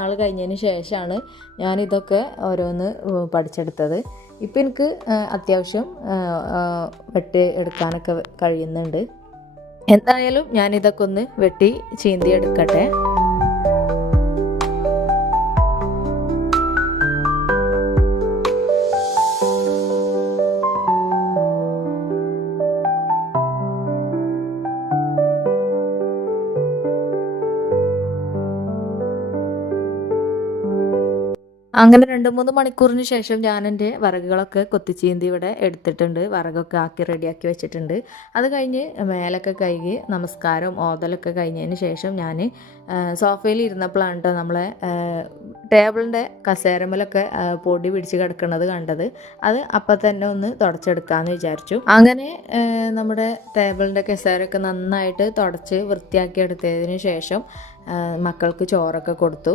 നാൾ കഴിഞ്ഞതിന് ശേഷമാണ് ഞാനിതൊക്കെ ഓരോന്ന് പഠിച്ചെടുത്തത്. ഇപ്പം എനിക്ക് അത്യാവശ്യം വെട്ടി എടുക്കാനൊക്കെ കഴിയുന്നുണ്ട്. എന്തായാലും ഞാനിതൊക്കെ ഒന്ന് വെട്ടി ചീന്തി എടുക്കട്ടെ. അങ്ങനെ 2-3 മണിക്കൂറിന് ശേഷം ഞാൻ എൻ്റെ വിറകുകളൊക്കെ കൊത്തിച്ചീന്തി ഇവിടെ എടുത്തിട്ടുണ്ട്. വിറകൊക്കെ ആക്കി റെഡിയാക്കി വെച്ചിട്ടുണ്ട്. അത് കഴിഞ്ഞ് മേലൊക്കെ കഴുകി നമസ്കാരം ഓതലൊക്കെ കഴിഞ്ഞതിന് ശേഷം ഞാൻ സോഫയിൽ ഇരുന്നപ്പോഴാണ് കേട്ടോ നമ്മളെ ടേബിളിൻ്റെ കസേരമലൊക്കെ പൊടി പിടിച്ച് കിടക്കുന്നത് കണ്ടത്. അത് അപ്പം തന്നെ ഒന്ന് തുടച്ചെടുക്കാമെന്ന് വിചാരിച്ചു. അങ്ങനെ നമ്മുടെ ടേബിളിൻ്റെ കസേരയൊക്കെ നന്നായിട്ട് തുടച്ച് വൃത്തിയാക്കി എടുത്തതിന് ശേഷം മക്കൾക്ക് ചോറൊക്കെ കൊടുത്തു.